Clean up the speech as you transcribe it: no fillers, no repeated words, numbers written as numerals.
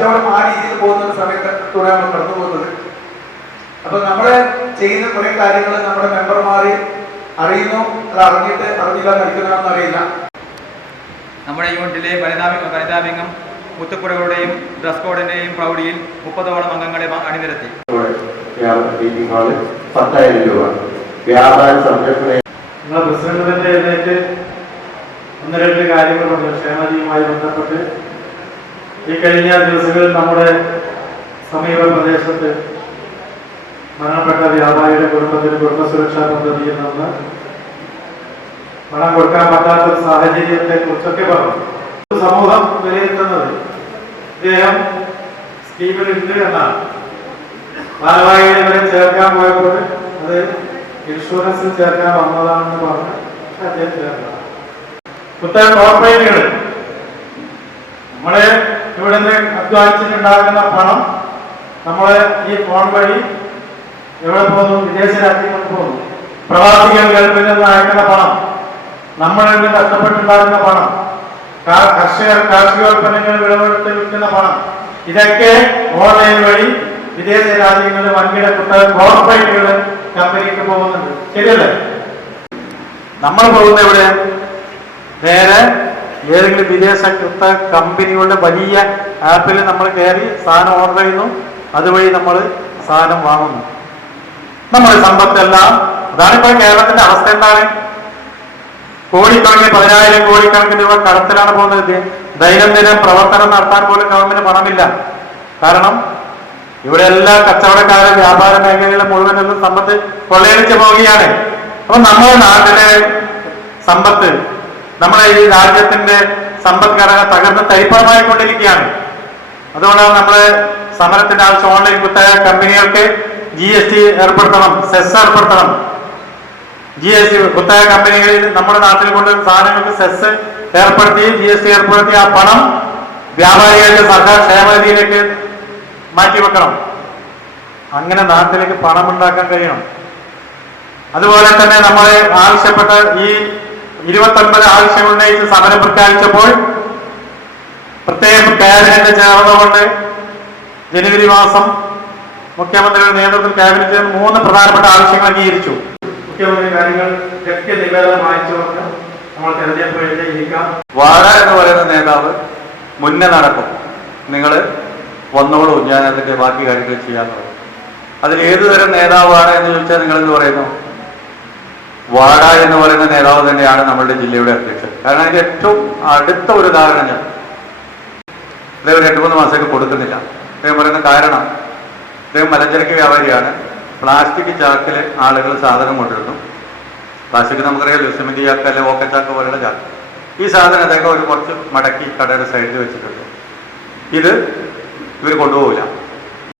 കച്ചവടം ആ രീതിയിൽ പോകുന്ന സമയത്തൂടെ നമ്മൾ കടന്നു പോകുന്നത്. അപ്പൊ നമ്മള് ചെയ്യുന്ന കുറെ കാര്യങ്ങൾ നമ്മുടെ മെമ്പർമാര് അറിയുന്നു, അത് അറിഞ്ഞില്ല നടിക്കുന്നതെന്ന് അറിയില്ല. നമ്മുടെ യൂണിറ്റിലെ വനിതാവിംഗം മുത്തുക്കുടകളുടെയും ഡ്രസ് കോഡിന്റെയും പ്രൗഢിയിൽ 30ഓളം അംഗങ്ങളെ അണിനിരത്തി. 10,000 രൂപ വ്യാപാര സംരക്ഷണ പ്രസിഡന്റ് എഴുന്നേറ്റ് 1-2 കാര്യങ്ങൾ പറഞ്ഞു. ക്ഷേമനിയുമായി ബന്ധപ്പെട്ട് ഈ കഴിഞ്ഞ ദിവസങ്ങളിൽ നമ്മുടെ സമീപ പ്രദേശത്ത് മരണപ്പെട്ട വ്യാപാരിയുടെ കുടുംബത്തിന് കുടുംബസുരക്ഷാ പദ്ധതിയിൽ നിന്ന് പണം കൊടുക്കാൻ പറ്റാത്ത സാഹചര്യത്തെ കുറിച്ചൊക്കെ പറഞ്ഞു. സമൂഹം വിലയിരുത്തുന്നത് ഇദ്ദേഹം സ്കീമിൽ ഉണ്ട് എന്നാണ്. ഭാരവാഹികളെ ഇവരെ ചേർക്കാൻ പോയപ്പോൾ അത് ഇൻഷുറൻസിൽ ചേർക്കാൻ വന്നതാണെന്ന് പറഞ്ഞ് അദ്ദേഹം ചേർന്നതാണ്. പുത്തൻ കോർപ്പറേറ്റുകൾ നമ്മളെ ഇവിടുന്ന് അധ്വാനിച്ചിട്ടുണ്ടാകുന്ന പണം നമ്മളെ ഈ ഫോൺ വഴി എവിടെ പോകുന്നു? വിദേശ രാജ്യങ്ങളിൽ പോകുന്നു. പ്രവാസികൾ ഗൾഫിൽ നിന്ന് അയക്കുന്ന പണം, നമ്മളിൽ നിന്ന് കഷ്ടപ്പെട്ടുണ്ടാകുന്ന പണം, കർഷകർ കാർഷികോൽപ്പന്നങ്ങൾ വിളവെടുത്ത് വിൽക്കുന്ന പണം, ഇതൊക്കെ ഓൺലൈൻ വഴി വിദേശ രാജ്യങ്ങളിൽ വൻകിട കോർപ്പറേറ്റുകൾ കമ്പനിക്ക് പോകുന്നുണ്ട്. ശരിയല്ലേ? നമ്മൾ പോകുന്ന ഇവിടെ നേരെ ഏതെങ്കിലും വിദേശ കമ്പനികളുടെ വലിയ ആപ്പിൽ നമ്മൾ കയറി സാധനം ഓർഡർ ചെയ്യുന്നു, അതുവഴി നമ്മൾ സാധനം വാങ്ങുന്നു. നമ്മുടെ സമ്പത്തെല്ലാം, അതാണിപ്പോൾ കേരളത്തിന്റെ അവസ്ഥ. എന്താണ്? കോടിക്കണക്കിന് 10,000 കോടിക്കണക്കിന് രൂപ കടത്തിലാണ് പോകുന്നത്. ദൈനംദിന പ്രവർത്തനം നടത്താൻ പോലും ഗവൺമെന്റ് പണമില്ല. കാരണം ഇവിടെ എല്ലാ കച്ചവടക്കാരും വ്യാപാര മേഖലയിലെ മുഴുവനും സമ്പത്ത് കൊള്ളയടിച്ചു പോവുകയാണ്. അപ്പൊ നമ്മുടെ നാട്ടിലെ സമ്പത്ത്, നമ്മുടെ ഈ രാജ്യത്തിന്റെ സമ്പദ്ഘടന തകർന്ന് തരിപ്പണമായിക്കൊണ്ടിരിക്കുകയാണ്. അതുകൊണ്ടാണ് നമ്മള് സമരത്തിന്റെ ആവശ്യം. ഓൺലൈൻ കുത്തക കമ്പനികൾക്ക് GST ഏർപ്പെടുത്തണം, സെസ് ഏർപ്പെടുത്തണം. GST കുത്തക കമ്പനികളിൽ നമ്മുടെ നാട്ടിൽ കൊണ്ട് സാധനങ്ങൾക്ക് സെസ് ഏർപ്പെടുത്തി GST ഏർപ്പെടുത്തി ആ പണം വ്യാപാരികളുടെ സർക്കാർ ക്ഷേമനിധിയിലേക്ക് മാറ്റിവെക്കണം. അങ്ങനെ നാട്ടിലേക്ക് പണം ഉണ്ടാക്കാൻ കഴിയണം. അതുപോലെ തന്നെ നമ്മൾ ആവശ്യപ്പെട്ട ഈ 29 ആവശ്യങ്ങൾ ഉന്നയിച്ച് സമരം പ്രഖ്യാപിച്ചപ്പോൾ പ്രത്യേകം ക്യാബിനറ്റ് ചേർന്നുകൊണ്ട് ജനുവരി മാസം മുഖ്യമന്ത്രിയുടെ നേതൃത്വത്തിൽ ക്യാബിനറ്റ് 3 പ്രധാനപ്പെട്ട ആവശ്യങ്ങൾ അംഗീകരിച്ചു. മുഖ്യമന്ത്രി കാര്യങ്ങൾ നിവേദനം വായിച്ചുകൊണ്ട് നമ്മൾ തെരഞ്ഞെടുപ്പ് എഴുതിയിരിക്കാം. വാഴ എന്ന് പറയുന്ന നേതാവ് മുന്നേ നടക്കും, നിങ്ങൾ വന്നോളൂ, ഞാൻ അതിന്റെ ബാക്കി കാര്യങ്ങൾ ചെയ്യാന്ന് പറയും. അതിൽ ഏതു തരം നേതാവാണ് എന്ന് ചോദിച്ചാൽ നിങ്ങൾ എന്ത് പറയുന്നു? വാഴ എന്ന് പറയുന്ന നേതാവ് തന്നെയാണ് നമ്മളുടെ ജില്ലയുടെ അധ്യക്ഷൻ. കാരണം അതിന്റെ ഏറ്റവും അടുത്ത ഒരു ഉദാഹരണം ഞാൻ അദ്ദേഹം 2-3 മാസത്തേക്ക് കൊടുക്കുന്നില്ല. അദ്ദേഹം പറയുന്ന കാരണം, അദ്ദേഹം മലഞ്ചരക്ക് വ്യാപാരിയാണ്. പ്ലാസ്റ്റിക് ചാക്കിൽ ആളുകൾ സാധനം കൊണ്ടിരുന്നു. പ്ലാസ്റ്റിക് നമുക്കറിയാം, സിമന്റ് ചാക്ക് അല്ലെ ഓക്കച്ചാക്ക് പോലെയുള്ള ചാക്ക്. ഈ സാധനം അദ്ദേഹം കുറച്ച് മടക്കി കടയുടെ സൈഡിൽ വെച്ചിട്ടുണ്ട്. ഇത് ഇവർ കൊണ്ടുപോകില്ല.